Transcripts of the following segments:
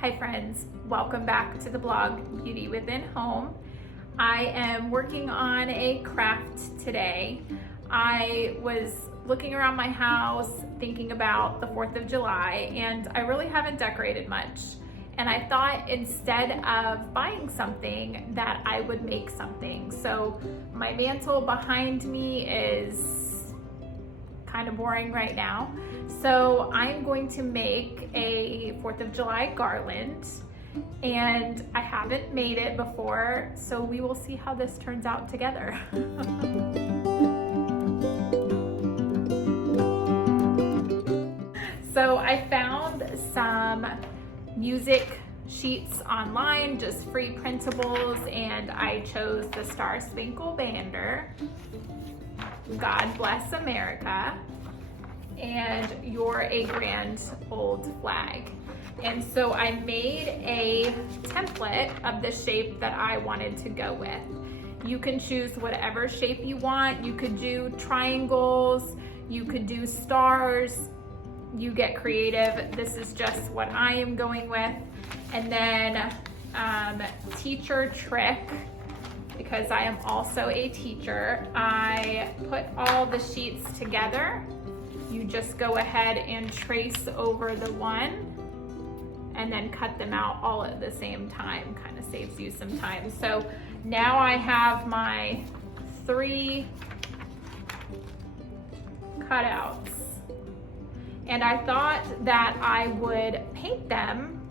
Hi friends, welcome back to the blog Beauty Within Home. I am working on a craft today. I was looking around my house thinking about the 4th of July and I really haven't decorated much. And I thought instead of buying something that I would make something. So my mantle behind me is kind of boring right now. So I'm going to make a 4th of July garland and I haven't made it before, so we will see how this turns out together. So I found some music sheets online, just free printables, and I chose the Star Spangled Banner, God Bless America, and You're a Grand Old Flag. And so I made a template of the shape that I wanted to go with. You can choose whatever shape you want. You could do triangles, you could do stars, you get creative. This is just what I am going with. And then teacher trick, because I am also a teacher, I put all the sheets together. You just go ahead and trace over the one and then cut them out all at the same time. Kind of saves you some time. So now I have my 3 cutouts. And I thought that I would paint them,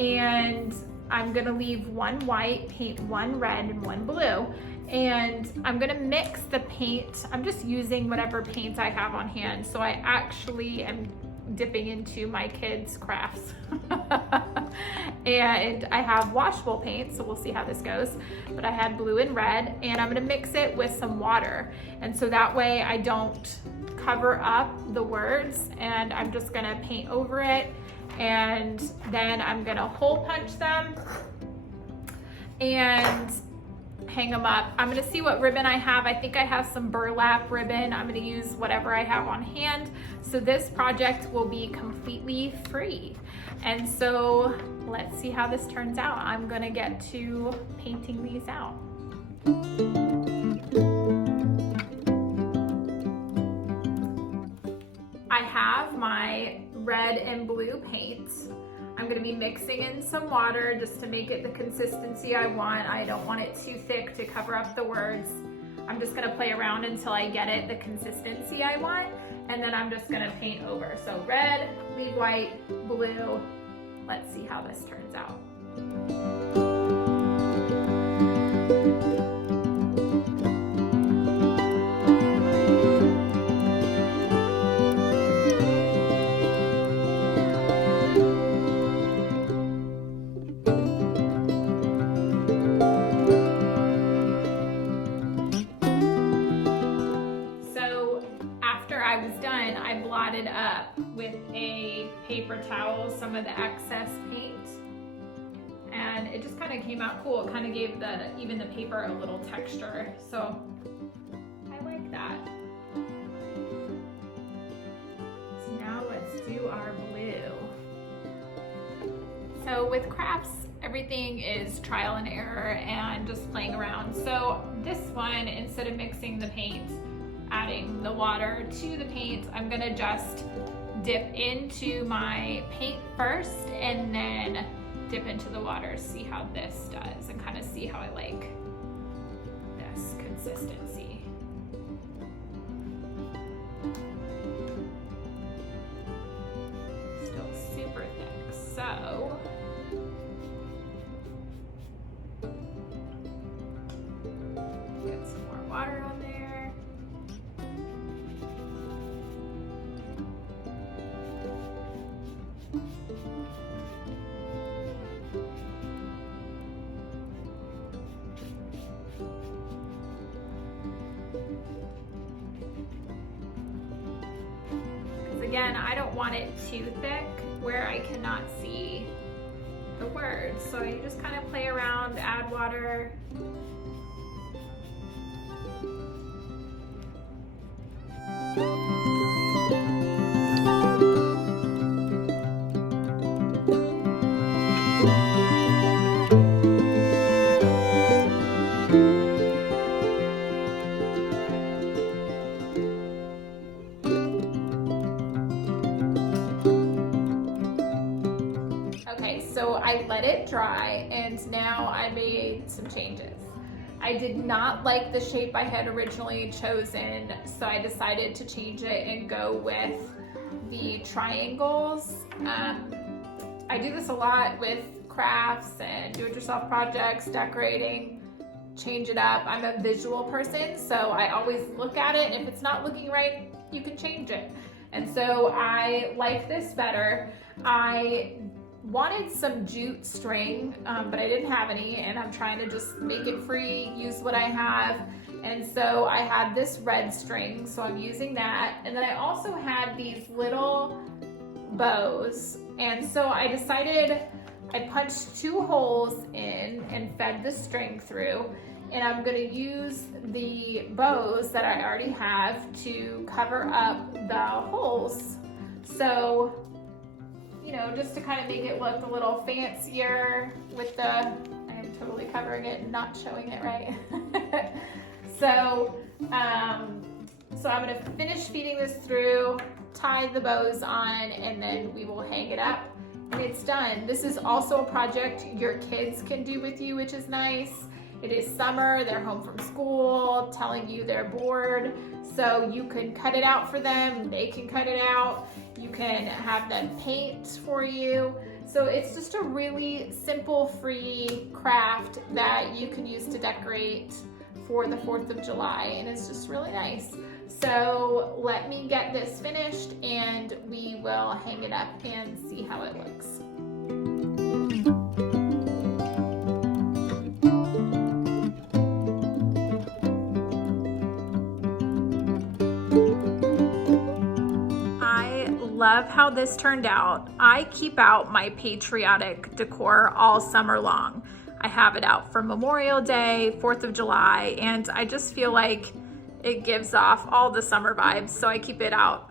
and I'm gonna leave one white, paint one red and one blue. And I'm gonna mix the paint. I'm just using whatever paint I have on hand. So I actually am dipping into my kids' crafts. And I have washable paint, so we'll see how this goes. But I had blue and red, and I'm gonna mix it with some water. And so that way I don't cover up the words, and I'm just gonna paint over it. And then I'm gonna hole punch them and hang them up. I'm gonna see what ribbon I have. I think I have some burlap ribbon. I'm gonna use whatever I have on hand. So this project will be completely free. And so let's see how this turns out. I'm gonna get to painting these out. I have my red and blue paint. I'm gonna be mixing in some water just to make it the consistency I want. I don't want it too thick to cover up the words. I'm just gonna play around until I get it the consistency I want, and then I'm just gonna paint over. So red, lead white, blue. Let's see how this turns out. I blotted up with a paper towel some of the excess paint, and it just kind of came out cool. It kind of gave even the paper a little texture, so I like that. So now let's do our blue. So with crafts, everything is trial and error and just playing around. So this one, instead of mixing the paint, adding the water to the paint, I'm gonna just dip into my paint first and then dip into the water, see how this does, and kind of see how I like this consistency. Still super thick, so get some more water on there. Again, I don't want it too thick where I cannot see the words. So you just kind of play around, add water. Okay, so I let it dry and now I made some changes. I did not like the shape I had originally chosen, so I decided to change it and go with the triangles. I do this a lot with crafts and do-it-yourself projects, decorating, change it up. I'm a visual person, so I always look at it. If it's not looking right, you can change it. And so I like this better. I wanted some jute string, but I didn't have any, and I'm trying to just make it free, use what I have. And so I had this red string, so I'm using that. And then I also had these little bows. And so I decided I punched 2 holes in and fed the string through. And I'm gonna use the bows that I already have to cover up the holes. So, you know, just to kind of make it look a little fancier with the, I am totally covering it and not showing it right. So I'm gonna finish feeding this through, tie the bows on, and then we will hang it up and it's done. This is also a project your kids can do with you, which is nice. It is summer, they're home from school, telling you they're bored, so you can cut it out for them, they can cut it out, you can have them paint for you. So it's just a really simple, free craft that you can use to decorate for the 4th of July, and it's just really nice. So let me get this finished and we will hang it up and see how it looks. Love how this turned out. I keep out my patriotic decor all summer long. I have it out for Memorial Day, 4th of July, and I just feel like it gives off all the summer vibes, so I keep it out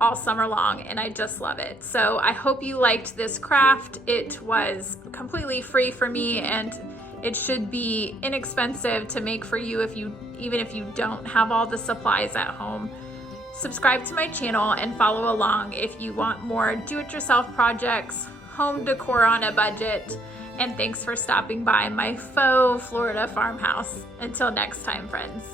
all summer long and I just love it. So I hope you liked this craft. It was completely free for me and it should be inexpensive to make for you even if you don't have all the supplies at home. Subscribe to my channel and follow along if you want more do-it-yourself projects, home decor on a budget, and thanks for stopping by my faux Florida farmhouse. Until next time, friends.